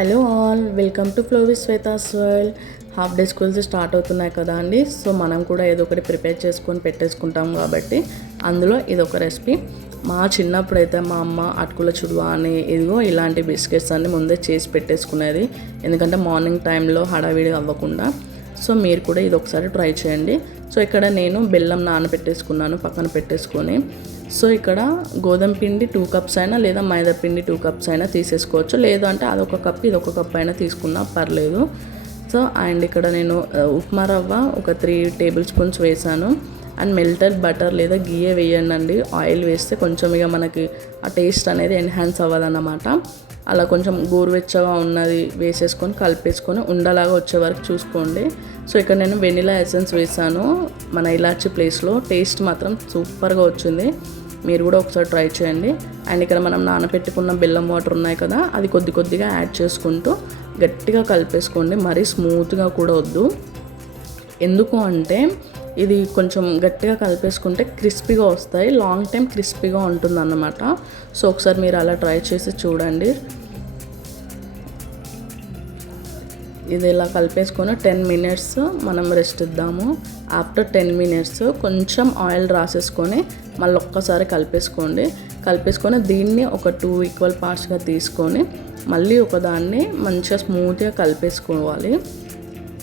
Hello all, welcome to ఫ్లోవిస్ Shweta's world. Half day schools start అవుతున్నాయి కదా అండి. సో మనం కూడా ఏదో ఒకటి ప్రిపేర్ చేసుకొని పెట్టేసుకుంటాం కాబట్టి అందులో ఇదొక రెసిపీ. మా చిన్నప్పుడైతే మా అమ్మ అటుకుల చుడువా అని ఇదిగో ఇలాంటి బిస్కెట్స్ అన్ని ముందే చేసి పెట్టేసుకునేది, ఎందుకంటే మార్నింగ్ టైంలో హడావిడి అవ్వకుండా. సో మీరు కూడా ఇది ఒకసారి ట్రై చేయండి. సో ఇక్కడ నేను బెల్లం నానబెట్టేసుకున్నాను పక్కన పెట్టేసుకొని. సో ఇక్కడ గోధుమ పిండి 2 కప్స్ అయినా లేదా మైదా పిండి 2 కప్స్ అయినా తీసేసుకోవచ్చు, లేదు అంటే అదొక కప్ ఇదొక కప్ అయినా తీసుకున్నా పర్లేదు. సో అండ్ ఇక్కడ నేను ఉప్మా రవ్వ ఒక 3 టేబుల్ స్పూన్స్ వేసాను. అండ్ మెల్టెడ్ బటర్ లేదా గీయే వేయండి అండి. ఆయిల్ వేస్తే కొంచెం ఇక మనకి ఆ టేస్ట్ అనేది ఎన్హాన్స్ అవ్వదన్నమాట. అలా కొంచెం గోరువెచ్చగా ఉన్నది వేసేసుకొని కలిపేసుకొని ఉండలాగా వచ్చే వరకు చూసుకోండి. సో ఇక్కడ నేను వెనిలా ఎసెన్స్ వేసాను మన ఇలాచి ప్లేస్లో. టేస్ట్ మాత్రం సూపర్గా వచ్చింది, మీరు కూడా ఒకసారి ట్రై చేయండి. అండ్ ఇక్కడ మనం నానబెట్టుకున్న బెల్లం వాటర్ ఉన్నాయి కదా, అది కొద్ది కొద్దిగా యాడ్ చేసుకుంటూ గట్టిగా కలిపేసుకోండి. మరీ స్మూత్గా కూడా వద్దు, ఎందుకు అంటే ఇది కొంచెం గట్టిగా కలిపేసుకుంటే క్రిస్పీగా వస్తాయి, లాంగ్ టైం క్రిస్పీగా ఉంటుందన్నమాట. సో ఒకసారి మీరు అలా ట్రై చేసి చూడండి. ఇది ఇలా కలిపేసుకొని 10 మినిట్స్ మనం రెస్ట్ ఇద్దాము. ఆఫ్టర్ 10 మినిట్స్ కొంచెం ఆయిల్ రాసేసుకొని మళ్ళీ ఒక్కసారి కలిపేసుకొని దీన్ని ఒక 2 ఈక్వల్ పార్ట్స్గా తీసుకొని మళ్ళీ ఒకదాన్ని మంచిగా స్మూత్గా కలిపేసుకోవాలి.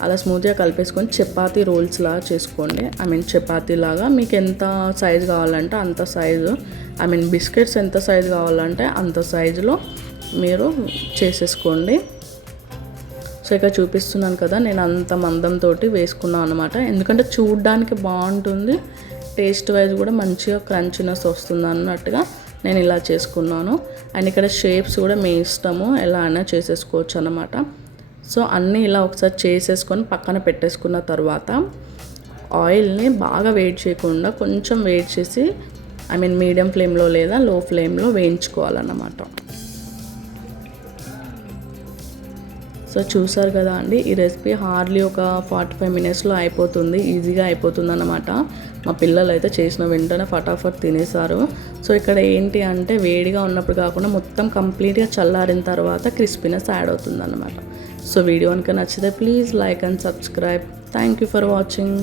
అలా స్మూత్గా కలిపేసుకొని చపాతీ రోల్స్ లాగా చేసుకోండి. చపాతీ లాగా మీకు ఎంత సైజు కావాలంటే అంత సైజు, బిస్కెట్స్ ఎంత సైజు కావాలంటే అంత సైజులో మీరు చేసేసుకోండి. సో ఇక్కడ చూపిస్తున్నాను కదా, నేను అంత మందంతో వేసుకున్నాను అనమాట, ఎందుకంటే చూడడానికి బాగుంటుంది, టేస్ట్ వైజ్ కూడా మంచిగా క్రంచినెస్ వస్తుంది అన్నట్టుగా నేను ఇలా చేసుకున్నాను. అండ్ ఇక్కడ షేప్స్ కూడా మీ ఇష్టము, ఎలా అయినా చేసేసుకోవచ్చు అన్నమాట. సో అన్నీ ఇలా ఒకసారి చేసేసుకొని పక్కన పెట్టేసుకున్న తర్వాత ఆయిల్ని బాగా వేడి చేయకుండా కొంచెం వేడి చేసి మీడియం ఫ్లేమ్లో లేదా లో ఫ్లేమ్లో వేయించుకోవాలన్నమాట. సో చూసారు కదా అండి, ఈ రెసిపీ హార్డ్లీ ఒక 45 మినిట్స్లో అయిపోతుంది, ఈజీగా అయిపోతుంది అన్నమాట. మా పిల్లలు అయితే చేసిన వెంటనే ఫటాఫట్ తినేసారు. సో ఇక్కడ ఏంటి అంటే వేడిగా ఉన్నప్పుడు కాకుండా మొత్తం కంప్లీట్గా చల్లారిన తర్వాత క్రిస్పీనెస్ యాడ్ అవుతుంది అన్నమాట. సో వీడియో కనుక నచ్చితే please like and subscribe. Thank you for watching.